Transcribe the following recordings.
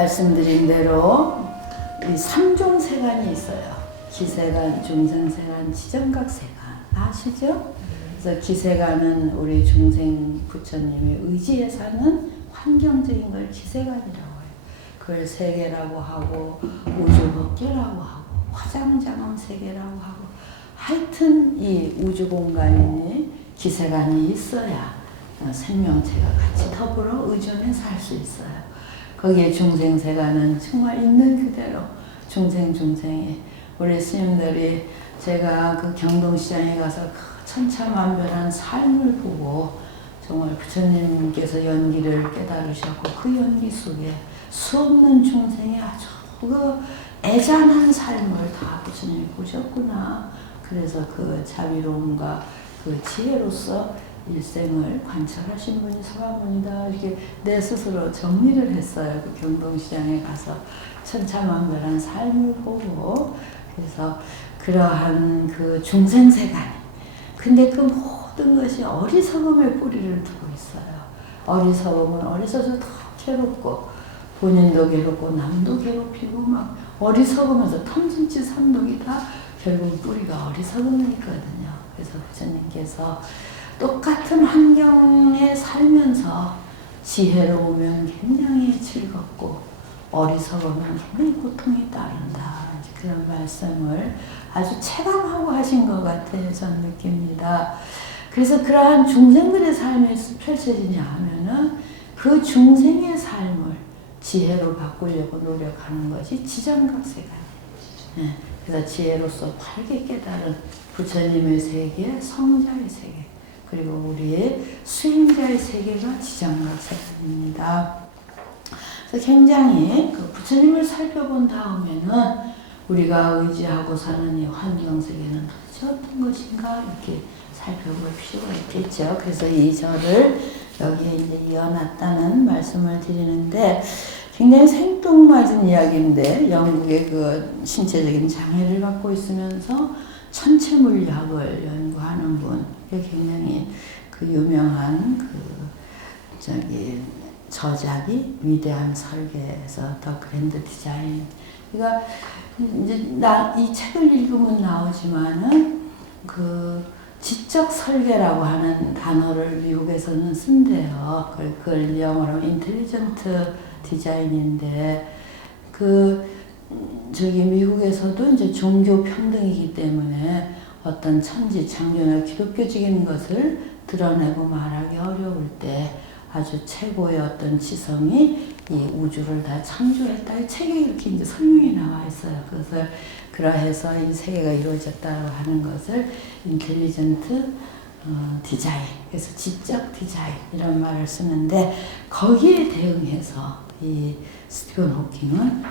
말씀드린 대로 이 삼종세간이 있어요. 기세간, 중생세간, 지정각세간 아시죠? 그래서 기세간은 우리 중생 부처님의 의지에 사는 환경적인 걸 기세간이라고 해요. 그걸 세계라고 하고 우주법계라고 하고 화장장엄 세계라고 하고 하여튼 이 우주공간이 기세간이 있어야 생명체가 같이 더불어 의존해 살 수 있어요. 거기에 중생세간은 정말 있는 그대로 중생에 우리 스님들이 제가 그 경동시장에 가서 그 천차만별한 삶을 보고 정말 부처님께서 연기를 깨달으셨고 그 연기 속에 수없는 중생이 아주 그 애잔한 삶을 다 부처님이 보셨구나. 그래서 그 자비로움과 그 지혜로서 일생을 관찰하신 분이 서가모니다. 이렇게 내 스스로 정리를 했어요. 그 경동시장에 가서 천차만별한 삶을 보고 그래서 그러한 그 중생세간. 근데 그 모든 것이 어리석음의 뿌리를 두고 있어요. 어리석음은 어리석어서 더 괴롭고 본인도 괴롭고 남도 괴롭히고 막 어리석으면서 탐진치 삼독이 다 결국 뿌리가 어리석음에 있거든요. 그래서 부처님께서 똑같은 환경에 살면서 지혜로우면 굉장히 즐겁고 어리석으면 굉장히 고통이 따른다. 그런 말씀을 아주 체감하고 하신 것 같아요. 전 느낍니다. 그래서 그러한 중생들의 삶이 펼쳐지냐 하면은 그 중생의 삶을 지혜로 바꾸려고 노력하는 것이 지정각세간이에요. 네. 그래서 지혜로서 밝게 깨달은 부처님의 세계, 성자의 세계, 그리고 우리의 수행자의 세계가 지정각세간입니다. 그래서 굉장히 그 부처님을 살펴본 다음에는 우리가 의지하고 사는 이 환경 세계는 도대체 어떤 것인가 이렇게 살펴볼 필요가 있겠죠. 그래서 이 절을 여기에 이제 이어놨다는 말씀을 드리는데 굉장히 생뚱맞은 이야기인데 영국의 그 신체적인 장애를 갖고 있으면서 천체 물리학을 연구하는 분, 굉장히 그 유명한 그 저작이 위대한 설계에서 더 그랜드 디자인. 그러니까 이제 이 책을 읽으면 나오지만은 그 지적 설계라고 하는 단어를 미국에서는 쓴대요. 그걸 영어로 인텔리전트 디자인인데 미국에서도 이제 종교 평등이기 때문에 어떤 천지 창조나 기독교적인 것을 드러내고 말하기 어려울 때 아주 최고의 어떤 지성이 이 우주를 다 창조했다. 이 책에 이렇게 이제 설명이 나와 있어요. 그것을 그러해서 이 세계가 이루어졌다고 하는 것을 인텔리전트 디자인, 그래서 지적 디자인 이런 말을 쓰는데 거기에 대응해서 이 스티븐 호킹은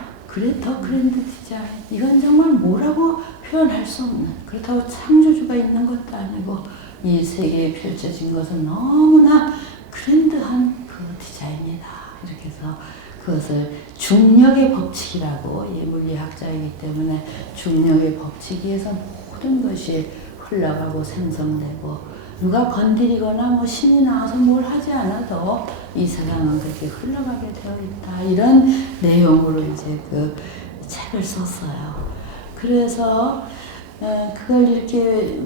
더 그랜드 디자인, 이건 정말 뭐라고 표현할 수 없는, 그렇다고 창조주가 있는 것도 아니고 이 세계에 펼쳐진 것은 너무나 그랜드한 그 디자인이다. 이렇게 해서 그것을 중력의 법칙이라고, 이 물리학자이기 때문에 중력의 법칙에 의해서 모든 것이 흘러가고 생성되고 누가 건드리거나 뭐 신이 나와서 뭘 하지 않아도 이 세상은 그렇게 흘러가게 되어 있다. 이런 내용으로 이제 그 책을 썼어요. 그래서 그걸 이렇게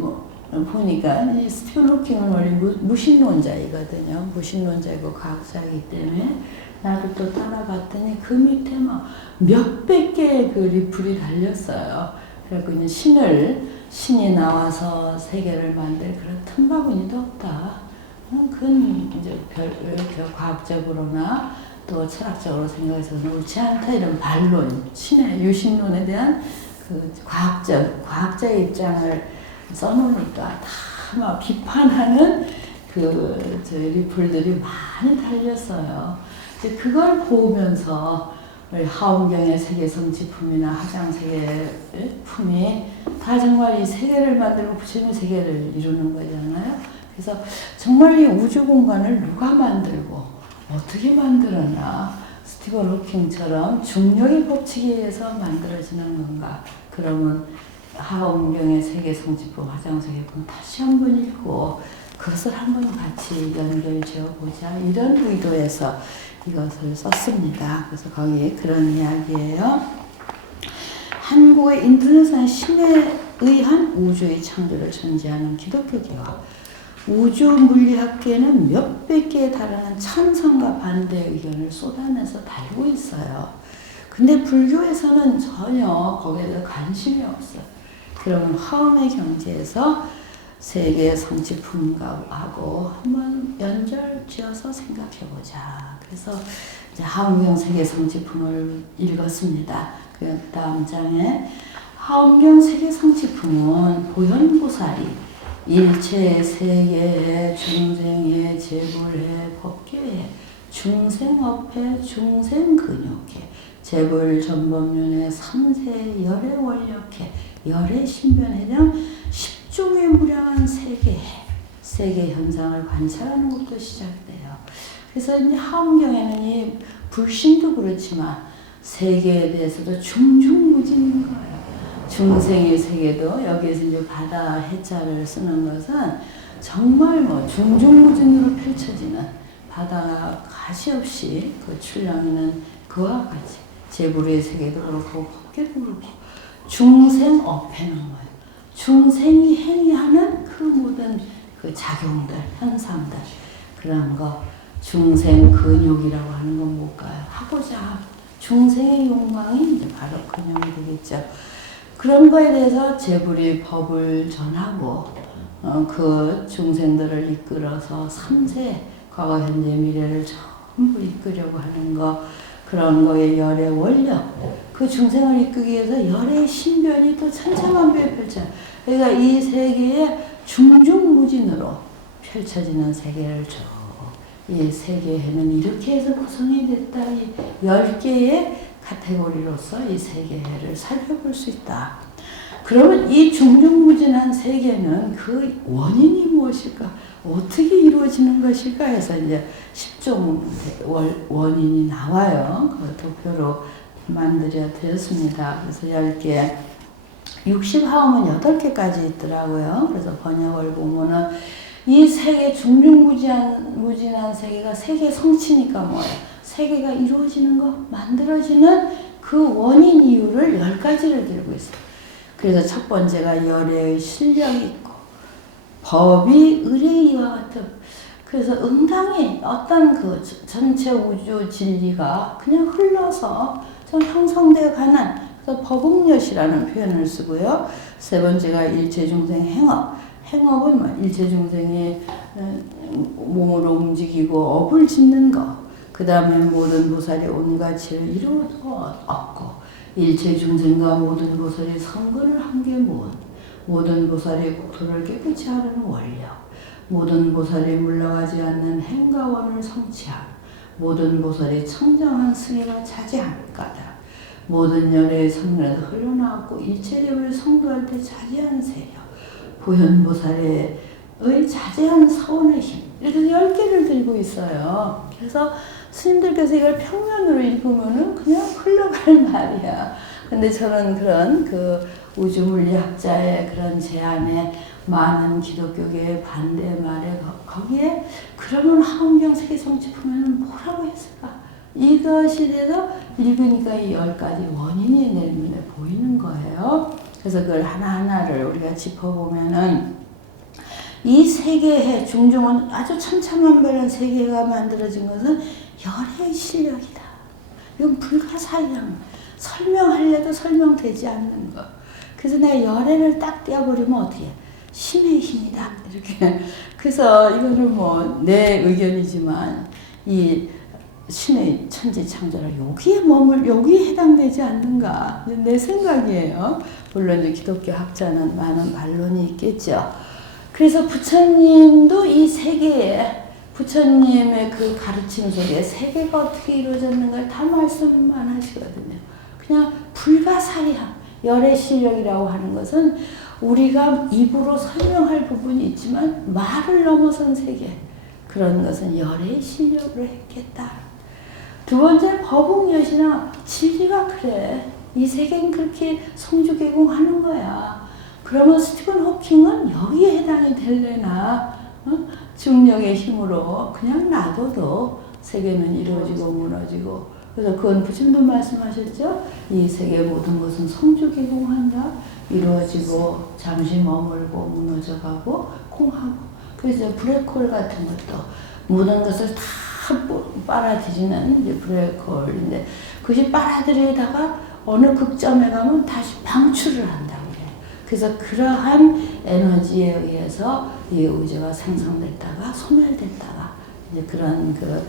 보니까 이 스티븐 호킹은 원래 무신론자이거든요. 무신론자이고 과학자이기 때문에 나도 또 따라갔더니 그 밑에 막 몇백 개의 그 리플이 달렸어요. 그래갖고 이제 신이 나와서 세계를 만들 그런 틈바구니도 없다. 그건 이제 별 과학적으로나 또 철학적으로 생각해서는 옳지 않다. 이런 반론, 신의 유신론에 대한 그 과학자의 입장을 써놓으니까 다 막 비판하는 리플들이 많이 달렸어요. 그걸 보면서 하엄경의 세계성지품이나 화장세계품이 다 정말 이 세계를 만들고 부처님의 세계를 이루는 거잖아요. 그래서 정말 이 우주 공간을 누가 만들고 어떻게 만들었나, 스티븐 호킹처럼 중력의 법칙에 의해서 만들어지는 건가. 그러면 하엄경의 세계성지품, 화장세계품 다시 한번 읽고 그것을 한번 같이 연결 지어보자. 이런 의도에서 이것을 썼습니다. 그래서 거기에 그런 이야기예요. 한국의 인터넷은 신에 의한 우주의 창조를 전제하는 기독교계와 우주 물리학계는 몇백 개에 달하는 찬성과 반대 의견을 쏟아내서 달고 있어요. 근데 불교에서는 전혀 거기에 대해 관심이 없어요. 그러면 화엄의 경지에서 세계 성취품하고 한번 연결 지어서 생각해보자. 그래서 이제 하엄경 세계 성취품을 읽었습니다. 그 다음 장에 하엄경 세계 성취품은 보현보살이 일체 세계에 중생에 재불해 법계에 중생업해 중생근욕해 재불 전법륜에 삼세 열애 원력해 열애 신변해령 10종의 무량한 세계 현상을 관찰하는 것부터 시작돼요. 그래서 이 하엄경에는 이 불신도 그렇지만 세계에 대해서도 중중무진인 거예요. 중생의 세계도 여기에서 이제 바다 해자를 쓰는 것은 정말 뭐 중중무진으로 펼쳐지는 바다가 가시없이 그 출렁이는 그와 같이 재불의 세계도 그렇고 법계도 그렇고 중생업해는 거예요. 중생이 행위하는 그 모든 그 작용들, 현상들 그런 거 중생 근욕이라고 하는 건 뭘까요? 하고자 중생의 욕망이 이제 바로 근욕이 되겠죠. 그런 거에 대해서 재불이 법을 전하고 그 중생들을 이끌어서 3세 과거 현재 미래를 전부 이끌려고 하는 거 그런 거에 열의 원력 그 중생을 이끌기 위해서 열의 신변이 또 천차만별에 펼쳐 그러니까 이 세계에 중중무진으로 펼쳐지는 세계를 쭉 이 세계에는 이렇게 해서 구성이 됐다. 이 10개의 카테고리로서 이 세계를 살펴볼 수 있다. 그러면 이 중중무진한 세계는 그 원인이 무엇일까? 어떻게 이루어지는 것일까? 해서 이제 10종 원인이 나와요. 그 도표로 만들어 드렸습니다. 그래서 10개. 60화음은 8개까지 있더라고요. 그래서 번역을 보면은 이 세계 중중무진한 세계가 세계 성취니까 뭐예요? 세계가 이루어지는 것, 만들어지는 그 원인 이유를 10가지를 들고 있어요. 그래서 첫 번째가 열애의 실력이 있고 법이 의례 이와 같은 그래서 응당히 어떤 그 전체 우주 진리가 그냥 흘러서 좀 형성되어 가는 그래서 법응엿이라는 표현을 쓰고요. 세 번째가 일체중생 행업. 행업은 뭐 일체중생이 몸으로 움직이고 업을 짓는 것. 그 다음에 모든 보살이 온갖 지를 이루어 얻고 일체중생과 모든 보살이 성근을 한 게 무엇. 모든 보살이 국토를 깨끗이 하려는 원력. 모든 보살이 물러가지 않는 행가원을 성취함. 모든 보살이 청정한 승리가 차지한 까닭. 모든 열애의 성령에서 흘러나왔고 일체력을 성도할 때 자제한 세력. 보현보살의 자제한 서원의 힘. 이렇게 10개를 들고 있어요. 그래서 스님들께서 이걸 평면으로 읽으면은 그냥 흘러갈 말이야. 근데 저는 그런 그 우주물리학자의 그런 제안에 많은 기독교계의 반대 말에 거기에 그러면 하엄경 세계성취품에는 뭐라고 했을까? 이것이 돼서 읽으니까 이 10가지 원인이 내 눈에 보이는 거예요. 그래서 그걸 하나하나를 우리가 짚어보면은 이 세계의 중중은 아주 천차만별한 세계가 만들어진 것은 열의 실력이다. 이건 불가사의한 설명하려도 설명되지 않는 것. 그래서 내가 열애를 딱 떼어버리면 어떻게 해? 신의 힘이다. 이렇게. 그래서 이거는 뭐 내 의견이지만 이 신의 천지 창조라 여기에 해당되지 않는가 내 생각이에요. 물론 이제 기독교 학자는 많은 반론이 있겠죠. 그래서 부처님도 이 세계에 부처님의 그 가르침 속에 세계가 어떻게 이루어졌는가 다 말씀만 하시거든요. 그냥 불가사의한 열의 실력이라고 하는 것은 우리가 입으로 설명할 부분이 있지만 말을 넘어선 세계 그런 것은 열의 실력으로 했겠다. 두 번째 법응엿이나 진리가 그래. 이 세계는 그렇게 성주개공하는 거야. 그러면 스티븐 호킹은 여기에 해당이 될래나 중력의 힘으로 그냥 놔둬도 세계는 이루어지고 무너지고. 그래서 그건 부처님도 말씀하셨죠. 이 세계 모든 것은 성주개공한다. 이루어지고 잠시 머물고 무너져가고 콩하고. 그래서 블랙홀 같은 것도 모든 것을 다 빨아들이는 이제 블랙홀인데 그것이 빨아들이다가 어느 극점에 가면 다시 방출을 한다고 해요. 그래서 그러한 에너지에 의해서 이 우주가 생성됐다가 소멸됐다가 이제 그런 그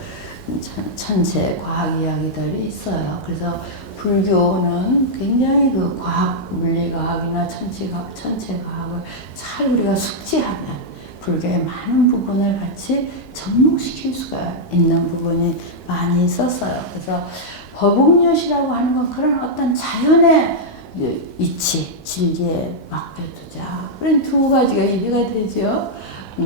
천체 과학 이야기들이 있어요. 그래서 불교는 굉장히 그 과학, 물리과학이나 천체 과학을 잘 우리가 숙지하면 불교의 많은 부분을 같이 접목시킬 수가 있는 부분이 많이 있었어요. 그래서 법응릇이라고 하는 건 그런 어떤 자연의 이치, 진리에 맡겨두자. 그런 두 가지가 이해가 되죠.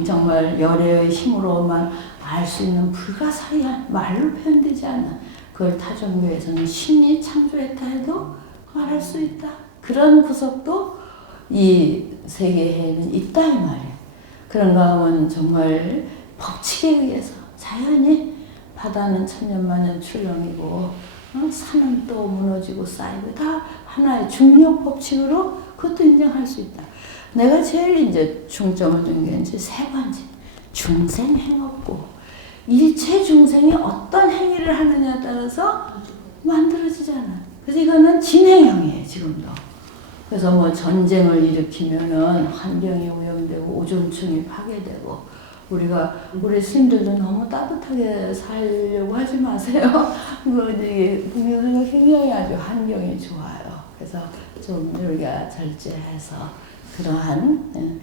정말 열애의 힘으로만 알 수 있는 불가사의한 말로 표현되지 않는 그걸 타종교에서는 신이 창조했다 해도 말할 수 있다. 그런 구석도 이 세계에는 있다 이 말이에요. 그런가 하면 정말 법칙에 의해서 자연히 바다는 천년만년 출렁이고 산은 또 무너지고 쌓이고 다 하나의 중력 법칙으로 그것도 인정할 수 있다. 내가 제일 이제 중점을 둔 게 이제 세 번째 중생행업고 일체 중생이 어떤 행위를 하느냐에 따라서 만들어지잖아. 그래서 이거는 진행형이에요 지금도. 그래서 뭐 전쟁을 일으키면은 환경이 오염되고 오존층이 파괴되고 우리 스님들도 너무 따뜻하게 살려고 하지 마세요. 그 이제 국민생활 굉장히 아주 환경이 좋아요. 그래서 좀 우리가 절제해서 그러한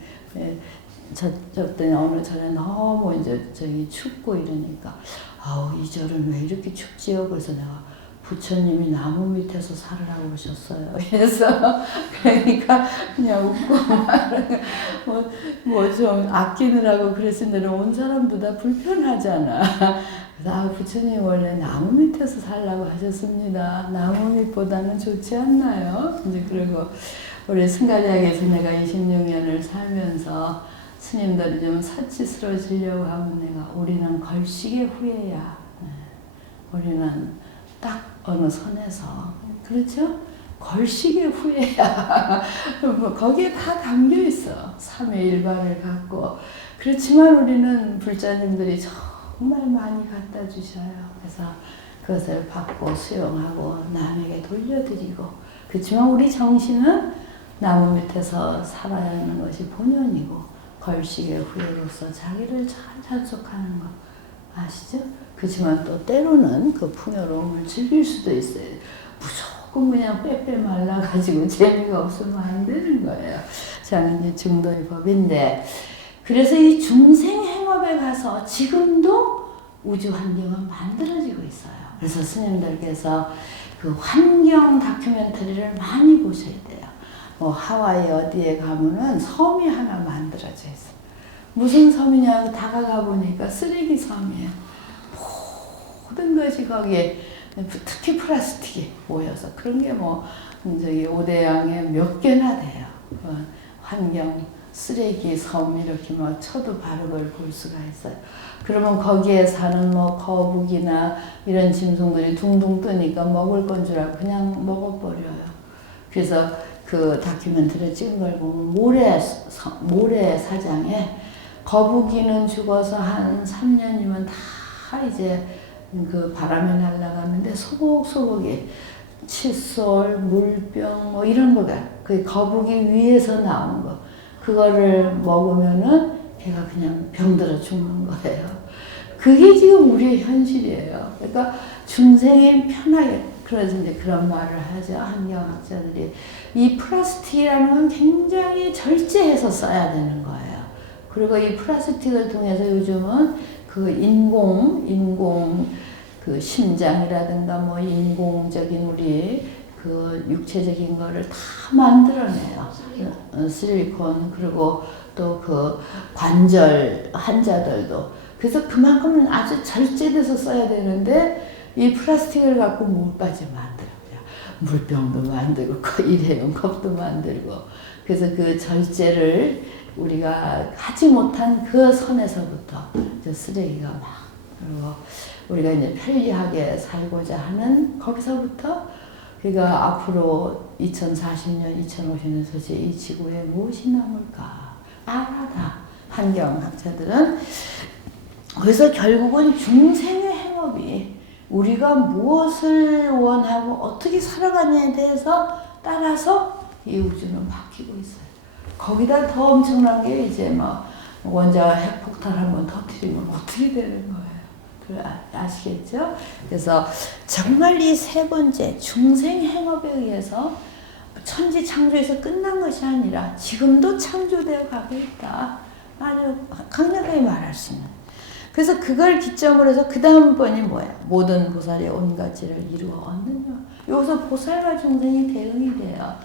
저때 어느 절에 너무 이제 저기 춥고 이러니까 아우 이 절은 왜 이렇게 춥지요? 그래서 내가 부처님이 나무 밑에서 살으라고 그러셨어요. 그래서 그러니까 그냥 웃고 뭐 좀 아끼느라고 그랬는데 온 사람도 다 불편하잖아. 그래서 부처님 원래 나무 밑에서 살라고 하셨습니다. 나무 밑보다는 좋지 않나요? 이제 그리고 우리 승가대학에서 내가 26년을 살면서 스님들이 좀 사치스러워지려고 하면 내가 우리는 걸식의 후예야. 우리는 딱 어느 선에서 그렇죠? 걸식의 후예야. 거기에 다 담겨 있어. 삼의 일발을 갖고. 그렇지만 우리는 불자님들이 정말 많이 갖다 주셔요. 그래서 그것을 받고 수용하고 남에게 돌려드리고. 그렇지만 우리 정신은 나무 밑에서 살아야 하는 것이 본연이고 걸식의 후예로서 자기를 잘 잔속하는 거 아시죠? 그렇지만 또 때로는 그 풍요로움을 즐길 수도 있어요. 무조건 그냥 빼빼 말라가지고 재미가 없으면 안 되는 거예요. 저는 이제 중도의 법인데 그래서 이 중생행업에 가서 지금도 우주 환경은 만들어지고 있어요. 그래서 스님들께서 그 환경 다큐멘터리를 많이 보셔야 돼요. 뭐 하와이 어디에 가면은 섬이 하나 만들어져 있어요. 무슨 섬이냐 다가가 보니까 쓰레기 섬이에요. 모든 것이 거기에 특히 플라스틱이 모여서 그런 게 뭐 저기 오대양에 몇 개나 돼요. 환경 쓰레기 섬 이렇게 막 쳐도 바로 그걸 볼 수가 있어요. 그러면 거기에 사는 뭐 거북이나 이런 짐승들이 둥둥 뜨니까 먹을 건 줄 알고 그냥 먹어버려요. 그래서 그 다큐멘터리 찍은 걸 보면 모래사장에 거북이는 죽어서 한 3년이면 다 이제 그 바람에 날아가는데 소복소복이 칫솔, 물병 뭐 이런 거가 그 거북이 위에서 나온 거 그거를 먹으면은 걔가 그냥 병들어 죽는 거예요. 그게 지금 우리의 현실이에요. 그러니까 중생이 편하게 그래서 이제 그런 말을 하죠. 환경학자들이 이 플라스틱이라는 건 굉장히 절제해서 써야 되는 거예요. 그리고 이 플라스틱을 통해서 요즘은 그 인공 그 심장이라든가 뭐 인공적인 우리 그 육체적인 거를 다 만들어내요. 실리콘 그리고 또 그 관절 환자들도 그래서 그만큼은 아주 절제돼서 써야 되는데 이 플라스틱을 갖고 뭐까지 만들어요. 물병도 만들고 일회용 컵도 만들고 그래서 그 절제를 우리가 하지 못한 그 선에서부터 쓰레기가 막 그리고 우리가 이제 편리하게 살고자 하는 거기서부터 그러니까 앞으로 2040년, 2050년 도대체 이 지구에 무엇이 남을까? 알아다. 환경학자들은. 그래서 결국은 중생의 행업이 우리가 무엇을 원하고 어떻게 살아가냐에 대해서 따라서 이 우주는 바뀌고 있어요. 거기다 더 엄청난 게 이제 뭐 원자가 핵폭탄 한번 터뜨리면 어떻게 되는 거예요? 아시겠죠? 그래서 정말 이 세 번째 중생 행업에 의해서 천지 창조에서 끝난 것이 아니라 지금도 창조되어 가고 있다. 아주 강력하게 말할 수 있는. 그래서 그걸 기점으로 해서 그 다음번이 뭐야? 모든 보살의 온가지를 이루어 얻느냐. 여기서 보살과 중생이 대응이 돼요.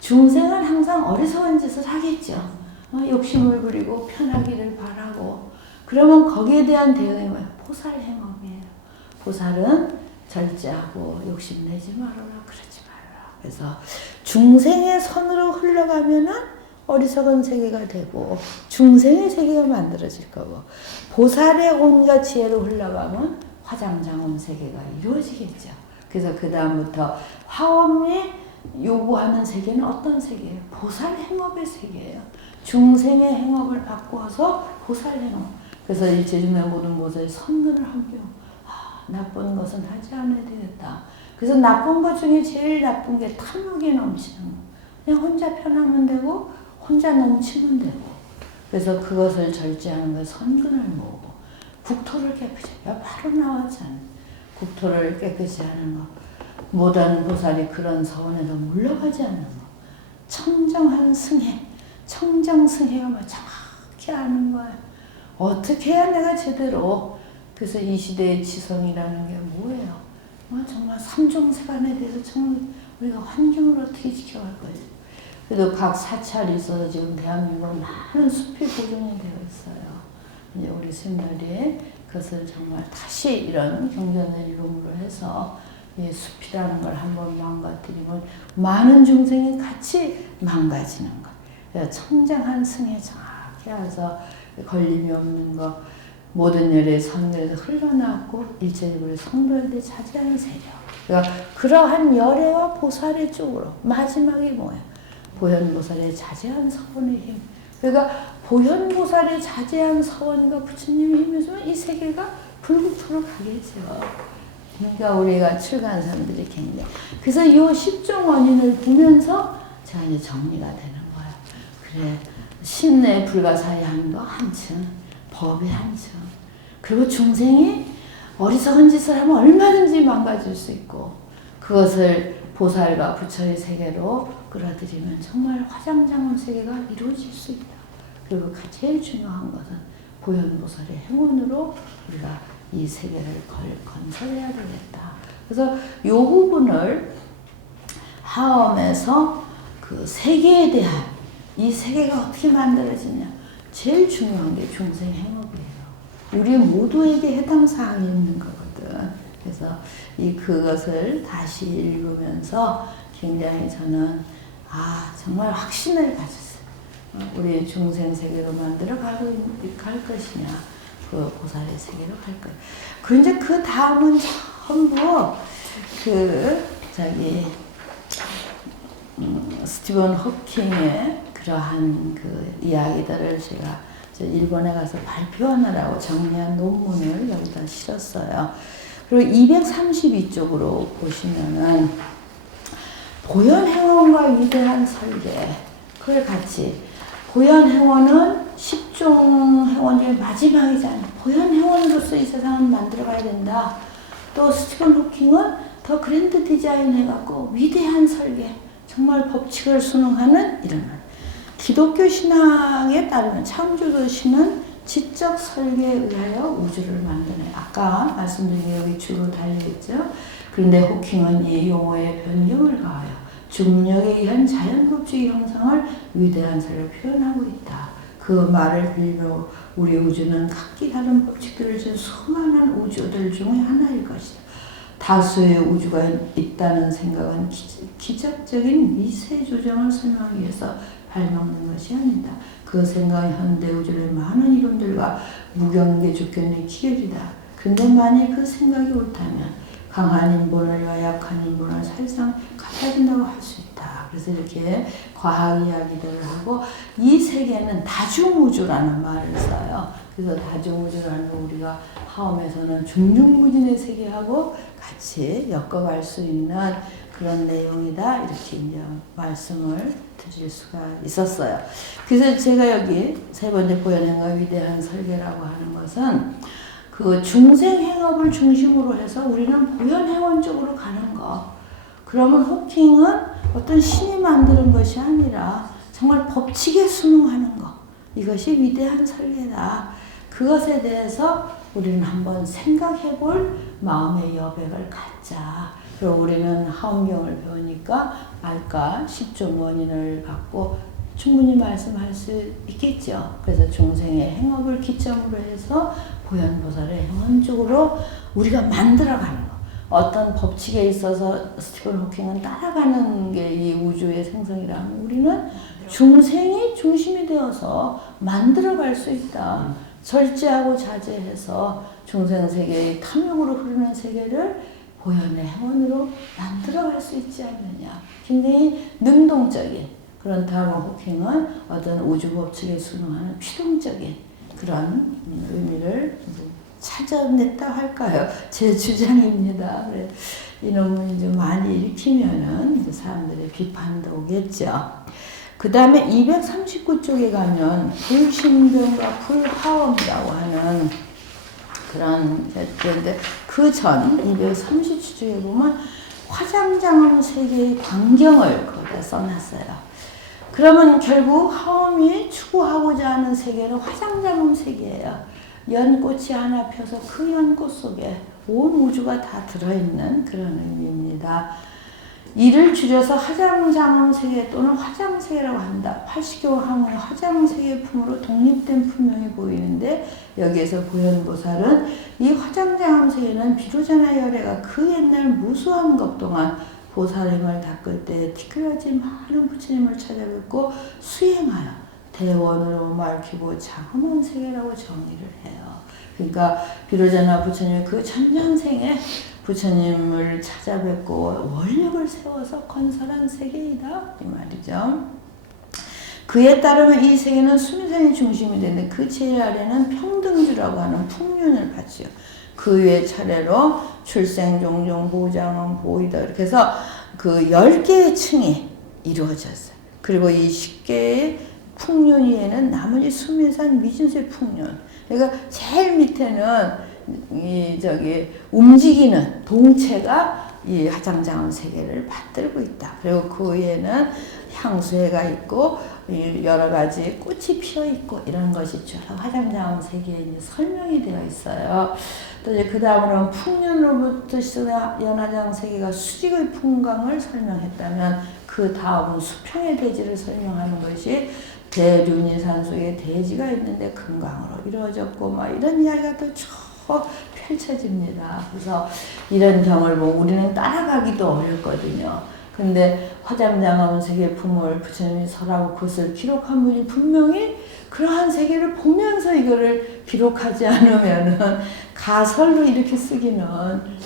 중생은 항상 어리석은 짓을 하겠죠. 욕심을 부리고 편하기를 바라고. 그러면 거기에 대한 대응이 뭐야? 보살 행업이에요. 보살은 절제하고 욕심내지 말아라, 그러지 말아라. 그래서 중생의 선으로 흘러가면은 어리석은 세계가 되고 중생의 세계가 만들어질 거고, 보살의 온갖 지혜로 흘러가면 화장장엄 세계가 이루어지겠죠. 그래서 그 다음부터 화엄이 요구하는 세계는 어떤 세계예요? 보살 행업의 세계예요. 중생의 행업을 바꾸어서 보살 행업. 그래서 일체중의 모든 보살이 선근을 하며 나쁜 것은 하지 않아야 되겠다. 그래서 나쁜 것 중에 제일 나쁜 게 탐욕이 넘치는 거. 그냥 혼자 편하면 되고 혼자 넘치면 되고. 그래서 그것을 절제하는 거 선근을 모으고 국토를 깨끗이 바로 나왔잖아. 국토를 깨끗이 하는 거. 모든 보살이 그런 서원에서 물러가지 않는 거. 청정한 승해. 청정승해가 뭐 정확히 아는 거야. 어떻게 해야 내가 제대로. 그래서 이 시대의 지성이라는 게 뭐예요? 정말 삼종세간에 대해서 정말 우리가 환경을 어떻게 지켜갈 거예요. 그래도 각 사찰이 있어서 지금 대한민국은 많은 숲이 보존이 되어 있어요. 이제 우리 스님들이 그것을 정말 다시 이런 경전을 이름으로 해서 이 숲이라는 걸 한번 망가뜨리면 많은 중생이 같이 망가지는 것. 청정한 승에 정확히 해서 걸림이 없는 것, 모든 열의 성들에서 흘러나왔고 일체적으로 성도한테 차지하는 세력. 그러니까 그러한 열애와 보살의 쪽으로 마지막이 뭐야? 보현보살의 자제한 서원의 힘. 그러니까 보현보살의 자제한 서원과 부처님의 힘에서 이 세계가 불국토로 가겠죠. 그러니까 우리가 출가한 사람들이 굉장히. 그래서 이 10종 원인을 보면서 제가 이제 정리가 되는 거예요. 그래, 신내 불가사의함도 한층, 법의 한층. 그리고 중생이 어리석은 짓을 하면 얼마든지 망가질 수 있고, 그것을 보살과 부처의 세계로 끌어들이면 정말 화장장엄 세계가 이루어질 수 있다. 그리고 제일 중요한 것은 보현보살의 행운으로 우리가 이 세계를 건설해야 되겠다. 그래서 이 부분을 하엄에서 그 세계에 대한 이 세계가 어떻게 만들어지냐. 제일 중요한 게 중생 행업이에요. 우리 모두에게 해당 사항이 있는 거거든. 그래서 그것을 다시 읽으면서 굉장히 저는 정말 확신을 가졌어요. 우리 중생 세계로 만들어 갈 것이냐, 그 보살의 세계로 갈 것. 그런데 그 다음은 전부 스티븐 호킹의 그러한 그 이야기들을 제가 일본에 가서 발표하느라고 정리한 논문을 여기다 실었어요. 그리고 232쪽으로 보시면은 보현행원과 위대한 설계, 그걸 같이, 보현행원은 10종 행원 중에 마지막이잖아요. 보현행원으로서 이 세상을 만들어가야 된다. 또 스티븐 호킹은 더 그랜드 디자인 해갖고 위대한 설계, 정말 법칙을 순응하는 이런. 기독교 신앙에 따르면 창조도시는 지적 설계에 의하여 우주를 만드네. 아까 말씀드린 게 여기 주로 달려있죠. 그런데 호킹은 이 용어의 변경을 가하여 중력에 의한 자연법칙의 형성을 위대한 설로 표현하고 있다. 그 말을 빌며 우리 우주는 각기 다른 법칙들을 준 수많은 우주들 중에 하나일 것이다. 다수의 우주가 있다는 생각은 기적적인 미세 조정을 설명하기 위해서 발명된 것이 아니다. 그 생각은 현대 우주의 많은 이론들과 무경계 주권의 기결이다. 근데 만일 그 생각이 옳다면 강한 인본을 약한 인본을 사실상 같아진다고 할 수 있다. 그래서 이렇게 과학 이야기들을 하고 이 세계는 다중우주라는 말을 써요. 그래서 다중우주라는 우리가 하엄에서는 중중무진의 세계하고 같이 엮어갈 수 있는 그런 내용이다. 이렇게 이제 말씀을 드릴 수가 있었어요. 그래서 제가 여기 세 번째 보현행과 위대한 설계라고 하는 것은 그 중생행업을 중심으로 해서 우리는 보현행원 쪽으로 가는 거. 그러면 호킹은 어떤 신이 만드는 것이 아니라 정말 법칙에 순응하는 거. 이것이 위대한 설계다. 그것에 대해서 우리는 한번 생각해 볼 마음의 여백을 갖자. 그리고 우리는 하엄경을 배우니까 알까 10종 원인을 갖고 충분히 말씀할 수 있겠죠. 그래서 중생의 행업을 기점으로 해서 보현보살의 행원 쪽으로 우리가 만들어가는 거. 어떤 법칙에 있어서 스티븐 호킹은 따라가는 게 이 우주의 생성이라면 우리는 중생이 중심이 되어서 만들어갈 수 있다. 절제하고 자제해서 중생세계의 탐욕으로 흐르는 세계를 보현의 행원으로 만들어갈 수 있지 않느냐. 굉장히 능동적인 그런 다음 호킹은 어떤 우주 법칙에 순응하는 필동적인 그런 의미를 찾아냈다 할까요? 제 주장입니다. 그래, 이놈을 이제 많이 읽히면은 이제 사람들의 비판도 오겠죠. 그 다음에 239쪽에 가면 불신병과 불하엄이라고 하는 그런 것인데 그 전 237쪽에 보면 화장장엄 세계의 광경을 거기다 써놨어요. 그러면 결국 하엄이 추구하고자 하는 세계는 화장장엄 세계예요. 연꽃이 하나 펴서 그 연꽃 속에 온 우주가 다 들어있는 그런 의미입니다. 이를 줄여서 화장장엄 세계 또는 화장세계라고 한다. 80교 항의 화장세계 품으로 독립된 품명이 보이는데 여기에서 보현보살은 이 화장장엄 세계는 비로자나 열애가 그 옛날 무수한 것 동안 보살행을 닦을 때 티끌어진 많은 부처님을 찾아뵙고 수행하여 대원으로 맑히고 장엄한 세계라고 정의를 해요. 그러니까 비로자나 부처님의 그 천년생에 부처님을 찾아뵙고 원력을 세워서 건설한 세계이다 이 말이죠. 그에 따르면 이 세계는 수미산이 중심이 되는데 그 제일 아래는 평등주라고 하는 풍륜을 받지요. 그 위에 차례로 출생, 종종, 보장은, 보이다 이렇게 해서 그 10개의 층이 이루어졌어요. 그리고 이 10개의 풍륜 위에는 나머지 수미산 미진수의 풍륜. 그러니까 제일 밑에는 이 움직이는 동체가 이 화장장엄 세계를 받들고 있다. 그리고 그 위에는 향수회가 있고 여러 가지 꽃이 피어 있고 이런 것이 쭉 화장장엄 세계에 이제 설명이 되어 있어요. 또 이제 그 다음으로는 풍년으로부터 시작한 연화장 세계가 수직의 풍광을 설명했다면 그 다음은 수평의 대지를 설명하는 것이 대륜이산 속에 대지가 있는데 금강으로 이루어졌고 막 이런 이야기가 또 쭉 펼쳐집니다. 그래서 이런 경을 보고 우리는 따라가기도 어렵거든요. 근데 화장장엄 세계 품을 부처님이 설하고 그것을 기록한 분이 분명히 그러한 세계를 보면서 이거를 기록하지 않으면은 가설로 이렇게 쓰기는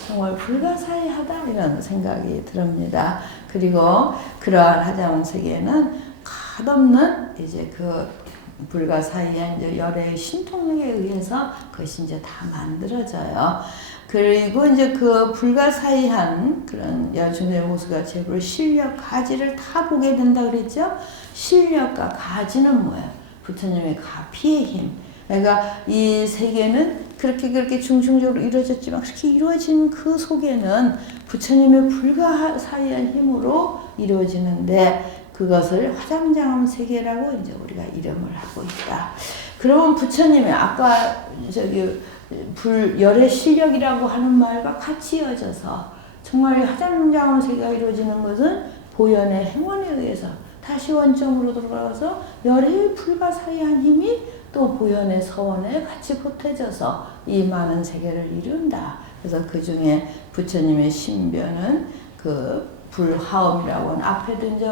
정말 불가사의하다 이런 생각이 듭니다. 그리고 그러한 화장장엄 세계는 갓없는 이제 그 불가사의한 이제 열의 신통력에 의해서 그것이 이제 다 만들어져요. 그리고 이제 그 불가사의한 그런 여중의 모습과 제불 실력, 가지를 다 보게 된다 그랬죠? 실력과 가지는 뭐예요? 부처님의 가피의 힘. 그러니까 이 세계는 그렇게 중심적으로 이루어졌지만 그렇게 이루어진 그 속에는 부처님의 불가사의한 힘으로 이루어지는데 그것을 화장장엄 세계라고 이제 우리가 이름을 하고 있다. 그러면 부처님의 아까 열의 실력이라고 하는 말과 같이 이어져서 정말 화장장엄 세계가 이루어지는 것은 보현의 행원에 의해서 다시 원점으로 돌아가서 열의 불가사의한 힘이 또 보현의 서원에 같이 보태져서 이 많은 세계를 이룬다. 그래서 그 중에 부처님의 신변은 그 불하엄이라고 하는 앞에도 이제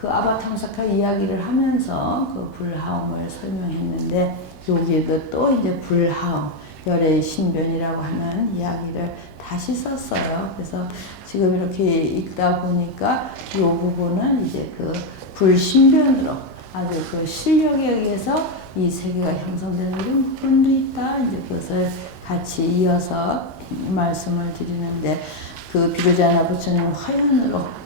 그 아바탐사카 이야기를 하면서 그 불하엄을 설명했는데 여기에도 또 이제 불하엄 열의 신변이라고 하는 이야기를 다시 썼어요. 그래서 지금 이렇게 읽다 보니까 이 부분은 이제 그 불신변으로 아주 그 실력에 의해서 이 세계가 형성되는 부분도 있다. 이제 그것을 같이 이어서 말씀을 드리는데 그 비로자나 부처님 화연으로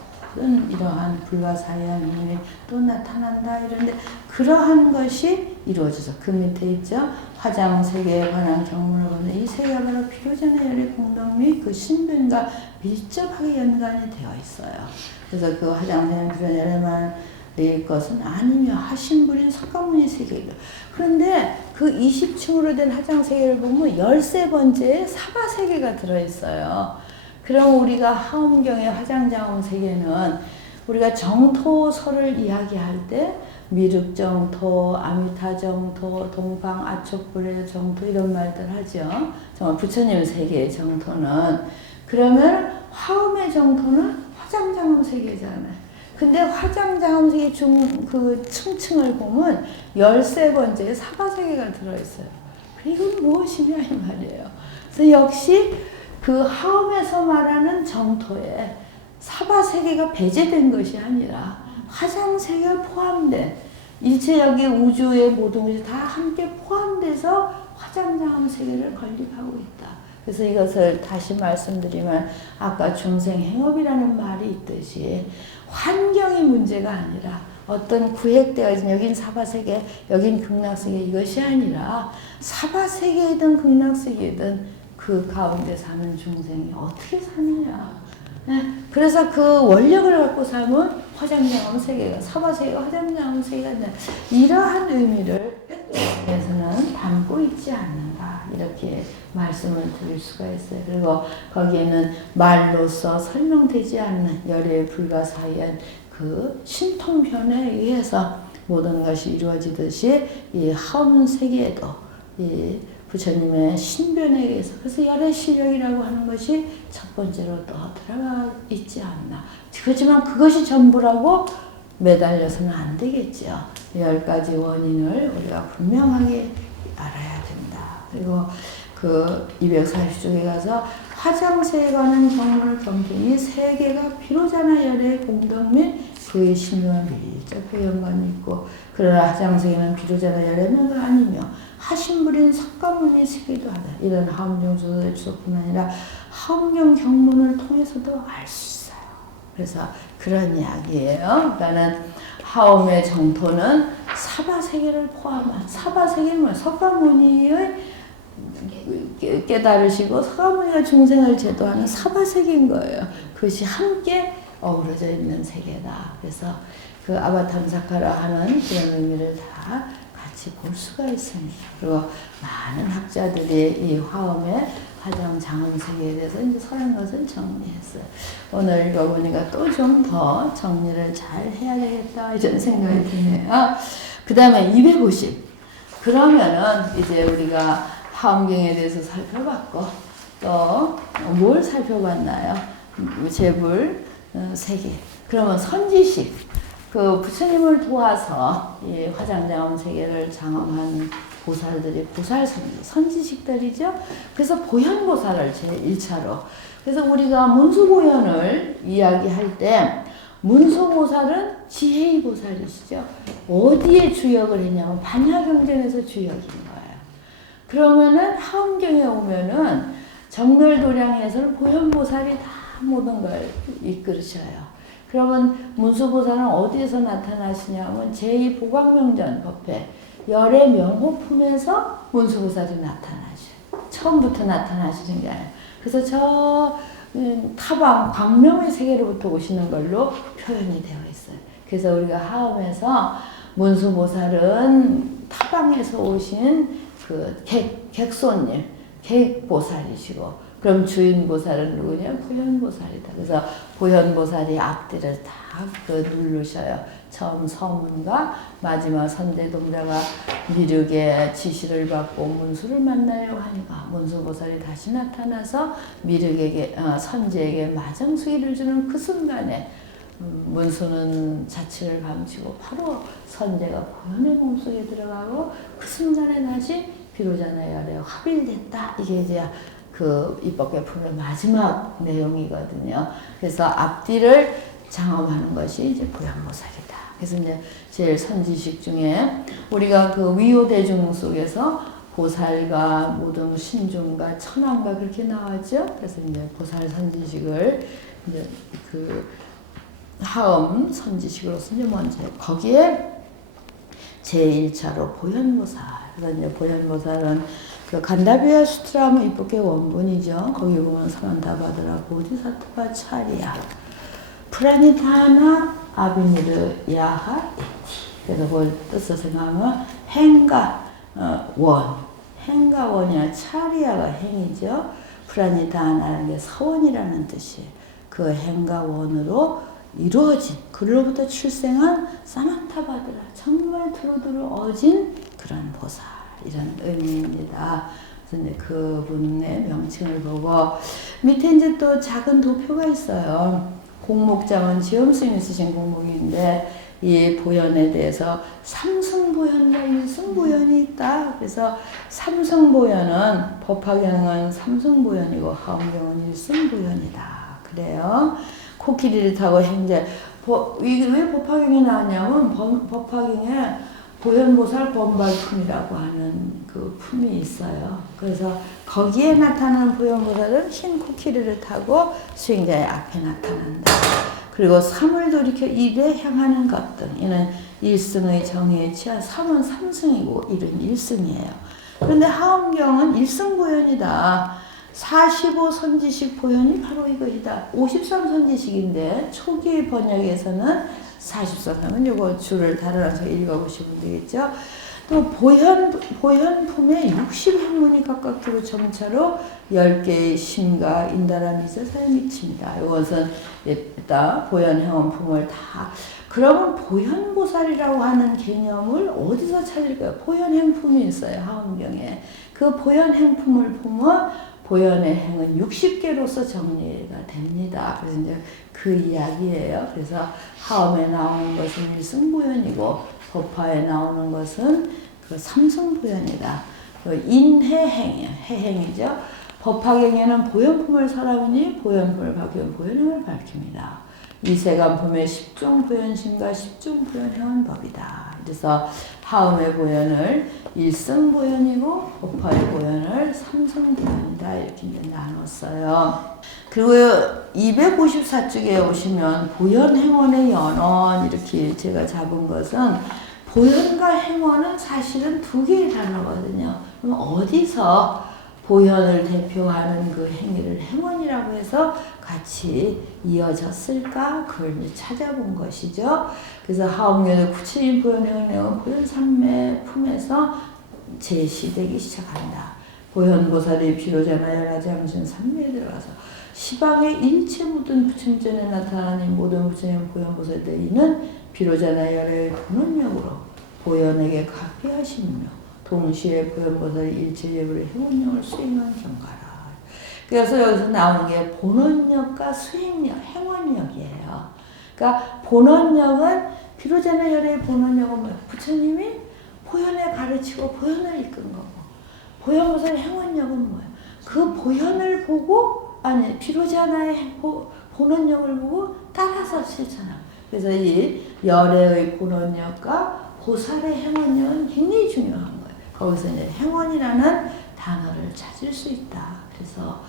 이러한 불가사의한 힘이 또 나타난다 이런데 그러한 것이 이루어져서 그 밑에 있죠. 화장세계에 관한 경문을 보면 이 세계가 바로 비로자나 열의 공덕 및 그 신변과 밀접하게 연관이 되어 있어요. 그래서 그 화장세계는 비로자나 열에만 낼 것은 아니며 하신불인 석가모니 세계이다. 그런데 그 20층으로 된 화장세계를 보면 13번째에 사바세계가 들어있어요. 그럼 우리가 하엄경의 화장장엄 세계는 우리가 정토설을 이야기할 때 미륵정토, 아미타정토, 동방 아촉불의 정토 이런 말들 하죠. 정말 부처님 세계의 정토는 그러면 화엄의 정토는 화장장엄 세계잖아요. 근데 화장장엄 세계 그 층층을 보면 13번째에 사바세계가 들어있어요. 이건 무엇이냐 이 말이에요. 그래서 역시 그 하엄에서 말하는 정토에 사바세계가 배제된 것이 아니라 화장세계가 포함된 일체역의 우주의 모든 것이 다 함께 포함돼서 화장장엄 세계를 건립하고 있다. 그래서 이것을 다시 말씀드리면 아까 중생행업이라는 말이 있듯이 환경이 문제가 아니라 어떤 구획되어 있는 여긴 사바세계, 여긴 극락세계 이것이 아니라 사바세계이든 극락세계이든 그 가운데 사는 중생이 어떻게 사느냐. 네. 그래서 그 원력을 갖고 살면 화장장엄 세계가 사바세계가 화장장엄 세계가 이러한 의미를 에서는 담고 있지 않는가 이렇게 말씀을 드릴 수가 있어요. 그리고 거기에는 말로써 설명되지 않는 열의 불가사의한 그 신통편에 의해서 모든 것이 이루어지듯이 이 하엄 세계에도 이 부처님의 신변에 의해서 그래서 열의 실력이라고 하는 것이 첫 번째로 또 들어가 있지 않나. 그렇지만 그것이 전부라고 매달려서는 안 되겠죠. 10가지 원인을 우리가 분명하게 알아야 된다. 그리고 그 240쪽에 가서 화장세에 관한 경문을 검토 이 세 개가 비로자나 열의 공덕 및 그의 신묘한 밀접한 연관이 있고 그러나 화장세계는 비로자나 열의 명가 아니며 하신불인 석가모니 세계도 하다. 이런 하엄경 주석뿐 아니라 하엄경 경문을 통해서도 알 수 있어요. 그래서 그런 이야기예요. 그러니까는 하엄의 정토는 사바세계를 포함한 사바세계는 뭐야? 석가모니의 깨달으시고 석가모니가 중생을 제도하는 사바세계인 거예요. 그것이 함께 어우러져 있는 세계다. 그래서 그 아바탐사카라 하는 그런 의미를 다 같이 볼 수가 있습니다. 그리고 많은 학자들이 이 화엄의 화장장엄 세계에 대해서 이제 설한 것을 정리했어요. 오늘 읽어보니까 또 좀 더 정리를 잘 해야 되겠다 이런 생각이 드네요. 그 다음에 250. 그러면은 이제 우리가 화엄경에 대해서 살펴봤고 또 뭘 살펴봤나요? 재불 세 개. 그러면 선지식. 그 부처님을 도와서 이 화장장엄 세계를 장엄한 보살들이 보살 선지식들이죠. 그래서 보현보살을 제1차로. 그래서 우리가 문수보현을 이야기할 때 문수보살은 지혜의 보살이시죠. 어디에 주역을 했냐면 반야경전에서 주역인 거예요. 그러면은 하엄경에 오면은 정멸도량에서는 보현보살이 다 모든 걸 이끌으셔요. 그러면 문수보살은 어디에서 나타나시냐면 제2보광명전 법회 열의 명호품에서 문수보살이 나타나셔요. 처음부터 나타나시는 게 아니에요. 그래서 저 타방 광명의 세계로부터 오시는 걸로 표현이 되어 있어요. 그래서 우리가 하엄에서 문수보살은 타방에서 오신 그 객손님, 객보살이시고 그럼 주인보살은 누구냐? 보현보살이다. 그래서 보현보살이 앞뒤를 다 누르셔요. 처음 서문과 마지막 선대동자가 미륵의 지시를 받고 문수를 만나려고 하니까 문수보살이 다시 나타나서 미륵에게 선제에게 마정수기를 주는 그 순간에 문수는 자취를 감추고 바로 선제가 보현의 몸속에 들어가고 그 순간에 다시 비로자나 열에 합일됐다. 이게 이제 그 입법개품의 마지막 내용이거든요. 그래서 앞뒤를 장엄하는 것이 이제 보현보살이다. 그래서 이제 제일 선지식 중에 우리가 그 위효대중 속에서 보살과 모든 신중과 천왕과 그렇게 나왔죠. 그래서 이제 보살 선지식을 이제 그 하음 선지식으로서 이제 먼저 거기에 제1차로 보현보살. 그래서 이제 보현보살은 그 간다비아 수트라면 입법계 원본이죠. 거기 보면 사만타바드라 보디사트바 차리야 프라니타나 아비니르 야하 에티. 그래서 그 뜻을 생각하면 행가 원, 행가 원이나 차리야가 행이죠. 프라니타나라는 게 서원이라는 뜻이에요. 그 행가 원으로 이루어진 그로부터 출생한 사만타바드라 정말 두루두루 어진 그런 보살 이런 의미입니다. 그래서 이제 그분의 명칭을 보고 밑에 이제 또 작은 도표가 있어요. 공목장은 지엄스님이 쓰신 공목인데 이 보현에 대해서 삼승보현과 일승보현이 있다. 그래서 삼승보현은 법화경은 삼승보현이고 하엄경은 일승보현이다. 그래요. 코끼리를 타고 행제. 왜 법화경이 나왔냐면 법화경에 보현보살 범발품이라고 하는 그 품이 있어요. 그래서 거기에 나타나는 보현보살은 흰 코끼리를 타고 수행자의 앞에 나타난다. 그리고 삼을도 이렇게 일에 향하는 것들. 이는 일승의 정의에 취한 삼은 삼승이고 일은 일승이에요. 그런데 하엄경은 일승보현이다. 45선지식 보현이 바로 이것이다. 53선지식인데 초기 번역에서는 44선은 요거 줄을 달아서 읽어보시면 되겠죠. 또 보현품에 60행문이 각각 두고 점차로 10개의 심과 인달한 미세사에 미칩니다. 이것은 이따 보현행원품을 다 그러면 보현보살이라고 하는 개념을 어디서 찾을까요? 보현행품이 있어요. 하엄경에. 그 보현행품을 보면 보현의 행은 60개로서 정리가 됩니다. 그래서 이제 그 이야기예요. 그래서 하엄에 나오는 것은 일승보현이고 법화에 나오는 것은 그 삼승보현이다. 그 인해행이에요. 해행이죠. 법화경에는 보현품을 설하니 보현품을 밝히면 보현행을 밝힙니다. 이세간품의 10종 보현심과 10종 보현행은 법이다. 그래서 하음의 보현을 일승보현이고 법화의 보현을 삼승보현이다. 이렇게 이제 나눴어요. 그리고 254쪽에 오시면 보현행원의 연원 이렇게 제가 잡은 것은 보현과 행원은 사실은 두 개의 단어거든요. 그럼 어디서 보현을 대표하는 그 행위를 행원이라고 해서 같이 이어졌을까? 그걸 이제 찾아본 것이죠. 그래서 하엄경의 구체인 보현행원은 보현삼매 품에서 제시되기 시작한다. 보현보살이 비로자나 열하장신 삼매에 들어가서 시방의 일체 모든 부처전에 나타나는 모든 부처님 보현보살에 이는 비로자나 열의 본원력으로 보현에게 각비하시며 동시에 보현보살이 일체 예불의 행원력을 수행한 경가라. 그래서 여기서 나오는 게 본원력과 수행력, 행원력이에요. 그러니까 본원력은 비로자나 열의 본원력은 뭐예요? 부처님이 보현에 가르치고 보현을 이끈 거고 보현보살의 행원력은 뭐예요? 그 보현을 보고 아니 비로자나의 본원력을 보고 따라서 실천하고 그래서 이 열애의 본원력과 보살의 행원력은 굉장히 중요한 거예요. 거기서 이제 행원이라는 단어를 찾을 수 있다. 그래서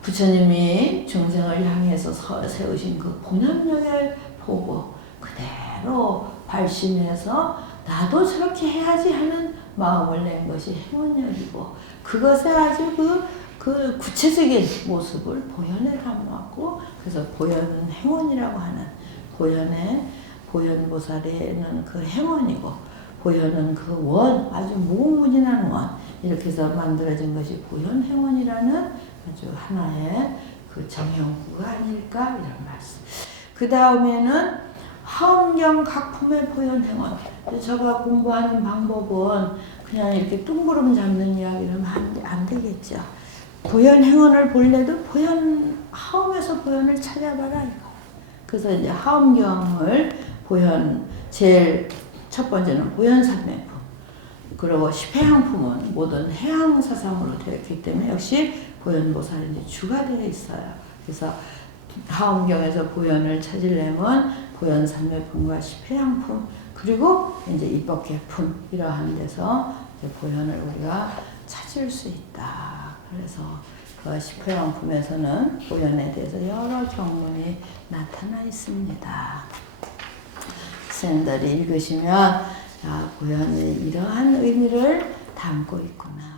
부처님이 중생을 향해서 세우신 그 본원력을 보고 그대로 발심해서 나도 저렇게 해야지 하는 마음을 낸 것이 행원력이고 그것에 아주 그 구체적인 모습을 보현에 담았고 그래서 보현은 행원이라고 하는 보현보살에는 그 행원이고 보현은 그 원 아주 무궁무진한 원 이렇게 해서 만들어진 것이 보현행원이라는 아주 하나의 그 정형구가 아닐까 이런 말씀. 그 다음에는 하엄경 각품의 보현행원. 제가 공부하는 방법은 그냥 이렇게 뚱구름 잡는 이야기를 하면 안 되겠죠. 보현행원을 볼래도 하엄에서 보현을 찾아봐라 이거. 그래서 이제 하엄경을 제일 첫 번째는 보현삼매품. 그리고 십해양품은 모든 해양 사상으로 되어 있기 때문에 역시 보현보살이 이제 주가 되어 있어요. 그래서 하엄경에서 보현을 찾으려면 보현삼매품과 십해양품 그리고 이제 입법계품 이러한 데서 이제 보현을 우리가 찾을 수 있다. 그래서 그 십해양품에서는 보현에 대해서 여러 경문이 나타나 있습니다. 선생님들이 읽으시면 보현이 이러한 의미를 담고 있구나.